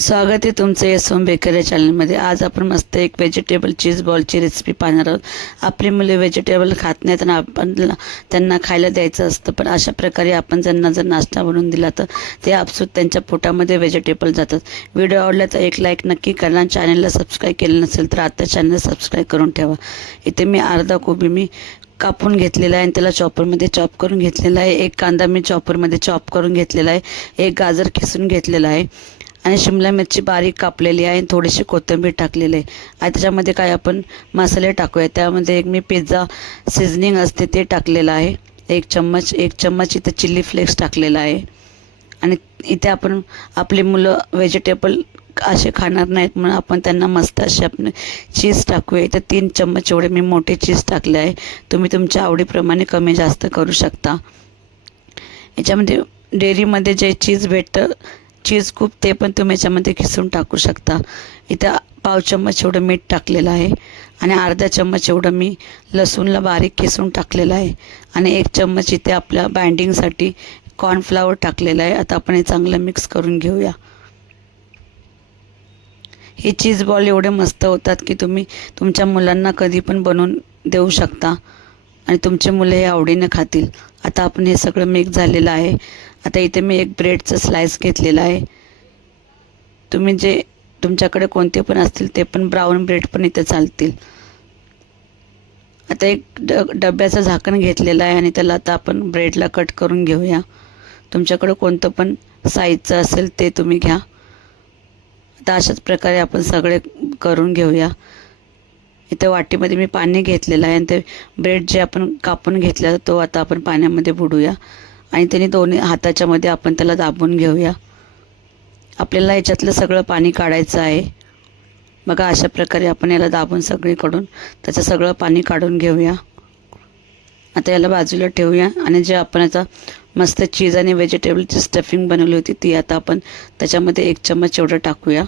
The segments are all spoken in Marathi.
स्वागत आहे तुमचं यस होम बेकरी चॅनलमध्ये आज आपण मस्त एक व्हेजिटेबल चीज बॉलची रेसिपी पाहणार आहोत. आपली मुले व्हेजिटेबल खात नाहीत आणि आपण त्यांना खायला द्यायचं असतं पण अशा प्रकारे आपण ज्यांना जर नाश्ता बनवून दिला तर ते आपसूत त्यांच्या पोटामध्ये व्हेजिटेबल जातात. व्हिडिओ आवडला तर एक लाईक नक्की करा आणि चॅनलला सबस्क्राईब केलं नसेल तर आता चॅनल सबस्क्राईब करून ठेवा. इथे मी अर्धा कोबी मी कापून घेतलेला आहे आणि त्याला चॉपरमध्ये चॉप करून घेतलेला आहे. एक कांदा मी चॉपरमध्ये चॉप करून घेतलेला आहे. एक गाजर किसून घेतलेला आहे. आणि शिमला मिरची बारीक कापलेली आहे आणि थोडीशी कोथिंबीर टाकलेली आहे. आणि त्याच्यामध्ये काय आपण मसाले टाकूया त्यामध्ये एक मी पिझ्झा सिझनिंग असते ते टाकलेलं आहे. एक चम्मच एक चम्मच इथे चिल्ली फ्लेक्स टाकलेला आहे. आणि इथे आपण आपली मुलं व्हेजिटेबल असे खाणार नाहीत म्हणून आपण त्यांना मस्त असे आपण चीज टाकूया. इथे तीन चम्मच एवढे मी मोठे चीज टाकले आहे. तुम्ही तुमच्या आवडीप्रमाणे कमी जास्त करू शकता. याच्यामध्ये डेअरीमध्ये जे चीज भेटतं चीज खूप ते पण तुम्ही याच्यामध्ये खिसून टाकू शकता. इथं पाव चम्मच एवढं मीठ टाकलेलं आहे आणि अर्धा चम्मच एवढं मी लसूणला बारीक खिसून टाकलेलं आहे. आणि एक चम्मच इथे आपल्या बाइंडिंगसाठी कॉर्नफ्लावर टाकलेलं आहे. आता आपण हे चांगलं मिक्स करून घेऊया. हे चीज बॉल एवढे मस्त होतात की तुम्ही तुमच्या मुलांना कधी पण बनवून देऊ शकता. आणि तुमचे मुलं हे आवडीनं खातील. आता आपण हे सगळं मिक्स झालेलं आहे. आता इथे मी एक ब्रेडचं स्लाइस घेतलेलं आहे. तुम्ही जे तुमच्याकडे कोणते पण असतील ते पण ब्राऊन ब्रेड पण इथे चालतील. आता एक ड डब्याचं झाकण घेतलेलं आहे आणि त्याला आता आपण ब्रेडला कट करून घेऊया. तुमच्याकडे कोणतं पण साईजचं असेल ते तुम्ही घ्या. आता अशाच प्रकारे आपण सगळे करून घेऊया. इथं वाटीमध्ये मी पाणी घेतलेलं आहे आणि ते ब्रेड जे आपण कापून घेतला तो आता आपण पाण्यामध्ये बुडूया. आणि त्याने दोन्ही हाताच्या मध्ये आपण त्याला दाबून घेऊया. आपल्याला याच्यातलं सगळं पाणी काढायचं आहे. बघा अशा प्रकारे आपण याला दाबून सगळीकडून त्याचं सगळं पाणी काढून घेऊया. आता याला बाजूला ठेवूया आणि जे आपण आता मस्त चीज आणि व्हेजिटेबलची स्टफिंग बनवली होती ती आता आपण त्याच्यामध्ये एक चम्मच एवढं टाकूया.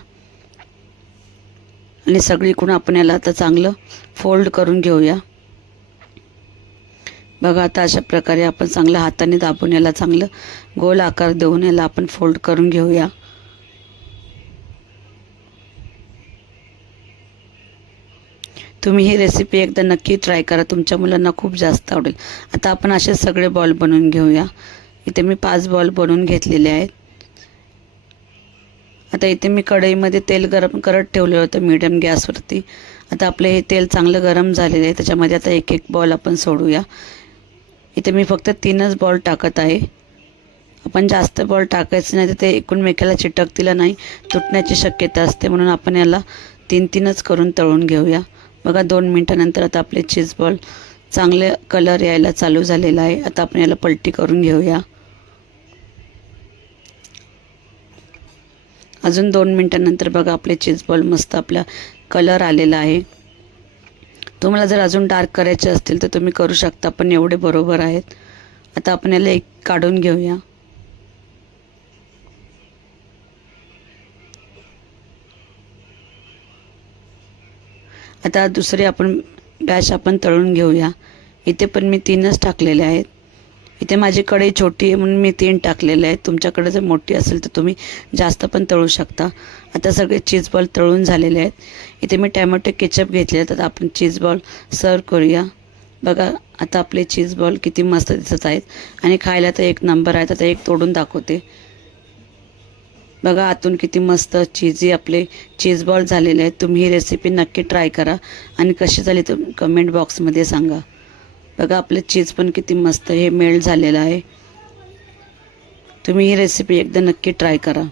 आणि सगळीकडून आपण याला आता चांगलं फोल्ड करून घेऊया. बघा आता अशा प्रकारे आपण चांगलं हाताने दाबून याला चांगलं गोल आकार देऊन याला आपण फोल्ड करून घेऊया. तुम्ही ही रेसिपी एकदा नक्की ट्राय करा. तुमच्या मुलांना खूप जास्त आवडेल. आता आपण असे सगळे बॉल बनवून घेऊया. इथे मी पाच बॉल बनवून घेतलेले आहेत. आता इथे मी कढईमध्ये तेल गरम करत ठेवलं होतं मीडियम गॅसवरती आता आपलं हे तेल चांगलं गरम झालेलं आहे. त्याच्यामध्ये आता एक एक बॉल आपण सोडूया. इथे मी फक्त तीनच बॉल टाकत आहे. आपण जास्त बॉल टाकायचं नाही तर ते एकूणमेकाला चिटकतील नाही तुटण्याची शक्यता असते. म्हणून आपण याला तीन तीनच करून तळून घेऊया. बघा दोन मिनटानंतर आता आपले चीज बॉल चांगले कलर यायला चालू झालेला आहे. आता आपण याला पलटी करून घेऊया. अजून दोन मिनटानंतर बघा आपले चीज बॉल मस्त आपला कलर आलेला आहे. तुम्हाला जर अजून डार्क करायचे असतील तर तुम्ही करू शकता पण एवढे बरोबर आहेत. आता आपण याला एक काढून घेऊया. आता दुसरे आपण बॅच आपण तळून घेऊया. इथे पण मी तीनच टाकलेले आहेत. इथे माझी कढई छोटी आहे म्हणून मी तीन टाकलेले आहेत. तुमच्याकडे जर मोठी असेल तर तुम्ही जास्त पण तळू शकता. आता सगळे चीज बॉल तळून झालेले आहेत. इथे मी टॅमॅटो केचप घेतले आहेत. आता आपण चीज बॉल सर्व करूया. बघा आता आपले चीज बॉल किती मस्त दिसत आहेत. आणि खायला तर एक नंबर आहेत. आता एक तोडून दाखवते. बघा आतून किती मस्त चीजी आपले चीज बॉल झालेले आहेत. तुम्ही ही रेसिपी नक्की ट्राय करा. आणि कशी झाली तर कमेंट बॉक्समध्ये सांगा. बघा आपले चीज पण किती मस्त हे मेल्ट झालेलं आहे. तुम्ही ही रेसिपी एकदा नक्की ट्राय करा.